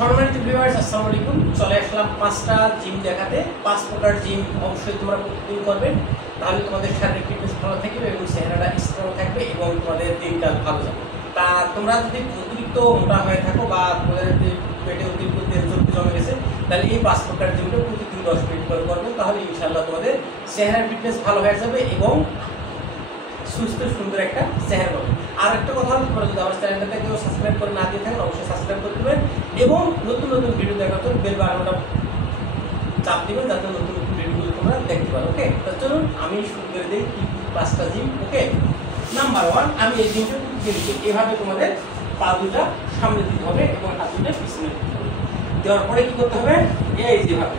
সম্মানিত ভিউয়ার্স, আসসালামু আলাইকুম। চলে আসলাম 5টা জিম দেখাতে। 5 প্রকার জিম অবশ্যই তোমরা প্রতিদিন করবে, তাহলে তোমাদের শারীরিক ফিটনেস ভালো থাকবে এবং চেহারাটা স্ট্রং থাকবে এবং তোমাদের দিনকাল ভালো যাবে। তা তোমরা যদি অতিরিক্ত মোটা হয়ে থাকো বা তোমাদের যদি পেটে অতিরিক্ত তেল চর্বি জমে গেছে, তাহলে এই 5 প্রকার জিমটা প্রতিদিন 10 মিনিট করে করবে, তাহলে ইনশাআল্লাহ তোমাদের চেহারার ফিটনেস ভালো হয়ে যাবে এবং সুস্থ সুন্দর একটা চেহারা পাবে। আর একটা কথা হলো, তোমরা যদি আমার চ্যানেলটাকে কেউ সাবস্ক্রাইব করে না দিয়ে থাকেন, অবশ্যই সাবস্ক্রাইব করে দেবেন এবং নতুন নতুন ভিডিও দেখার জন্য বেল বাটনটা চাপ দিবেন, যাতে নতুন নতুন ভিডিওগুলো তোমরা দেখতে পারো। ওকে, তো চলুন আমি শুরু করে দিই 5টা জিম। ওকে, নাম্বার 1, আমি এই জিমটা দিচ্ছি এভাবে তোমাদের পা দুটা সামনে দিতে হবে এবং হাত দুটা পিছনে দিতে হবে। দেওয়ার পরে কি করতে হবে, এই যেভাবে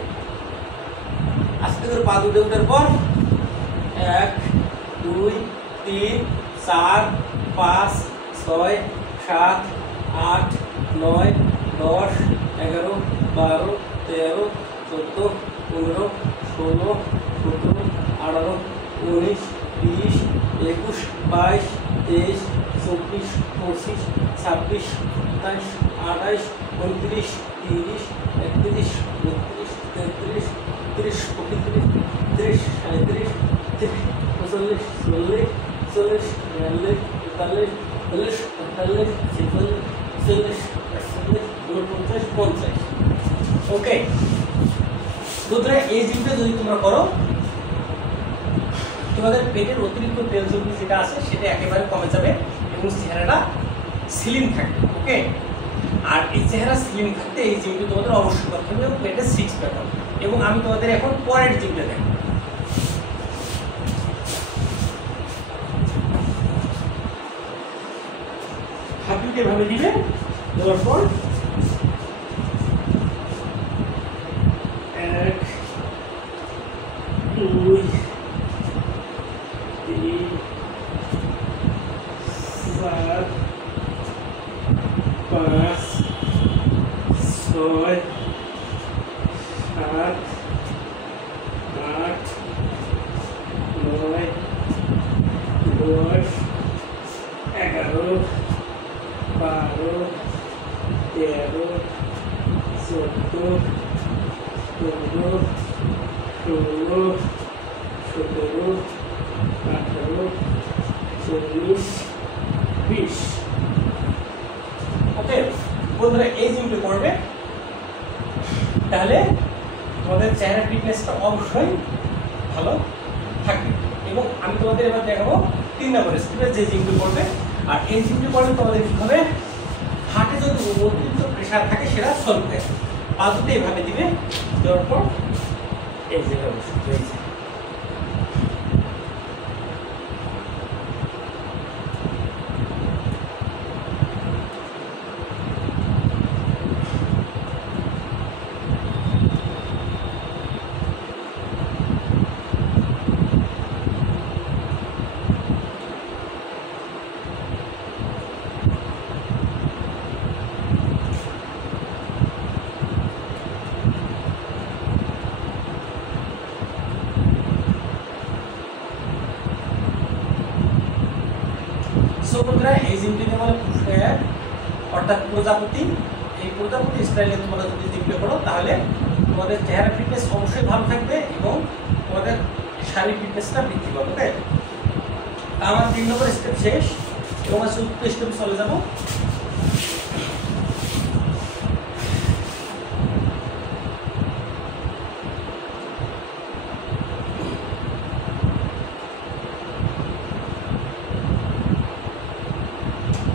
আস্তে করে পা দুটো উঠার পর 1 2 3 4 5 6 7 8 9 10 11 12 13 14 15 16 17 18 19 20 21 22 23 24 25 26 27 28 29 30 31 32 33 33 34 33 37 38 39 40 41 42 43 44 45 46 47 48 49 ওকে। বন্ধুরা, এই জিমটা যদি তোমরা করো, তোমাদের পেটের অতিরিক্ত তেল চর্বি যেটা আছে সেটা একেবারে কমে যাবে এবং চেহারাটা স্লিম থাকবে। ওকে, আর এই চেহারা স্লিম থাকতে এই জিমটা তোমাদের অবশ্যই করতে হবে এবং পেটে 6 প্যাক হবে। এবং আমি তোমাদের এখন পরের জিমটা দেখাবো। হাতটা এভাবে দিবে, দেওয়ার পর 1 2 3 4 5 6 7 8 9 10 11 12 13 14 15 16 17 18 19 20। ওকে বন্ধুরা, এই জিমটা করবে, তাহলে তোমাদের চেহারা ফিটনেসটা অবশ্যই ভালো থাকবে। এবং আমি তোমাদের এবার দেখাবো 3 নম্বর স্টেপে যে জিমটা করবে। আর এই জিমটা করলে তোমাদের কি হবে, হার্টে যদি অতিরিক্ত প্রেশার থাকে সেটা সলভ হবে। পা দুটো এভাবে দিবে, দেওয়ার পর এই যেভাবে রয়েছে। বন্ধুরা, এই জিমটিকে বলে অর্থাৎ প্রজাপতি। এই প্রজাপতি স্টাইলে তোমরা যদি জিমটা করো, তাহলে তোমাদের চেহারা ফিটনেস অবশ্যই ভালো থাকবে এবং তোমাদের শারীরিক ফিটনেসটা বৃদ্ধি পাবে। ওকে, আমার 3 নম্বর স্টেপ শেষ এবং আমি 4th স্টেপে চলে যাবো।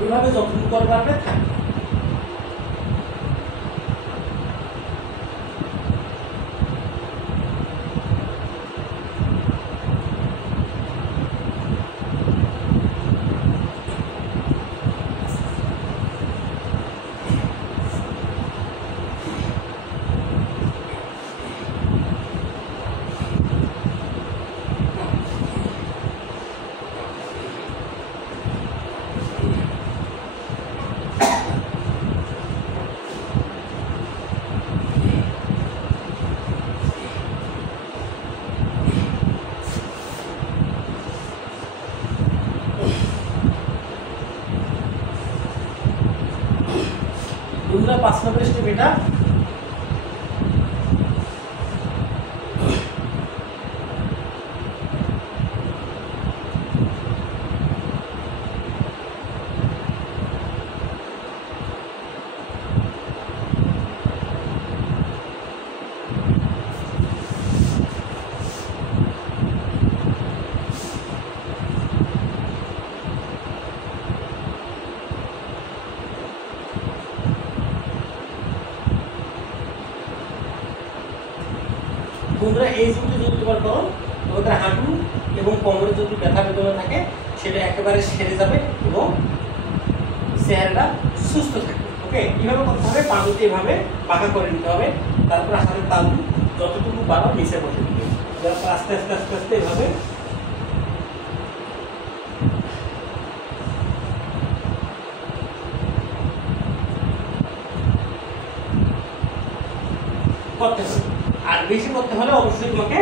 এভাবে যত্ন করবে থাকবে। বন্ধুরা 5 নম্বর স্টেপ স্টেপ এটা। বন্ধুরা এই জিমটা যদি তোমার করো তোমাদের হাঁটু এবং কোমরে যদি ব্যথা বেদনা থাকে সেটা একেবারে সেরে যাবে এবং চেহারাটা সুস্থ থাকবে। ওকে, কিভাবে করতে হবে? পা দুটো এভাবে পাকা করে নিতে হবে, তারপর হাতের তালু যতটুকু পারো নিচে বসে দিবে, তারপর আস্তে আস্তে আস্তে আস্তে এভাবে করতে হবে। আর বেশি করতে হলে অবশ্যই তোমাকে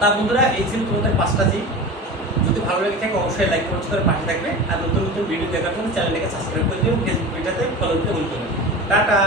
তা বন্ধুরা এই ছিল তোমাদের 5টা জিম। যদি ভালো লেগে থাকে অবশ্যই লাইক কমেন্ট করে পাশে থাকবে, আর নতুন নতুন ভিডিও দেখার জন্য চ্যানেলটাকে সাবস্ক্রাইব করে দিও, ফেসবুক পেজটাতে ফলো দিতে ভুলবেন না। টাটা।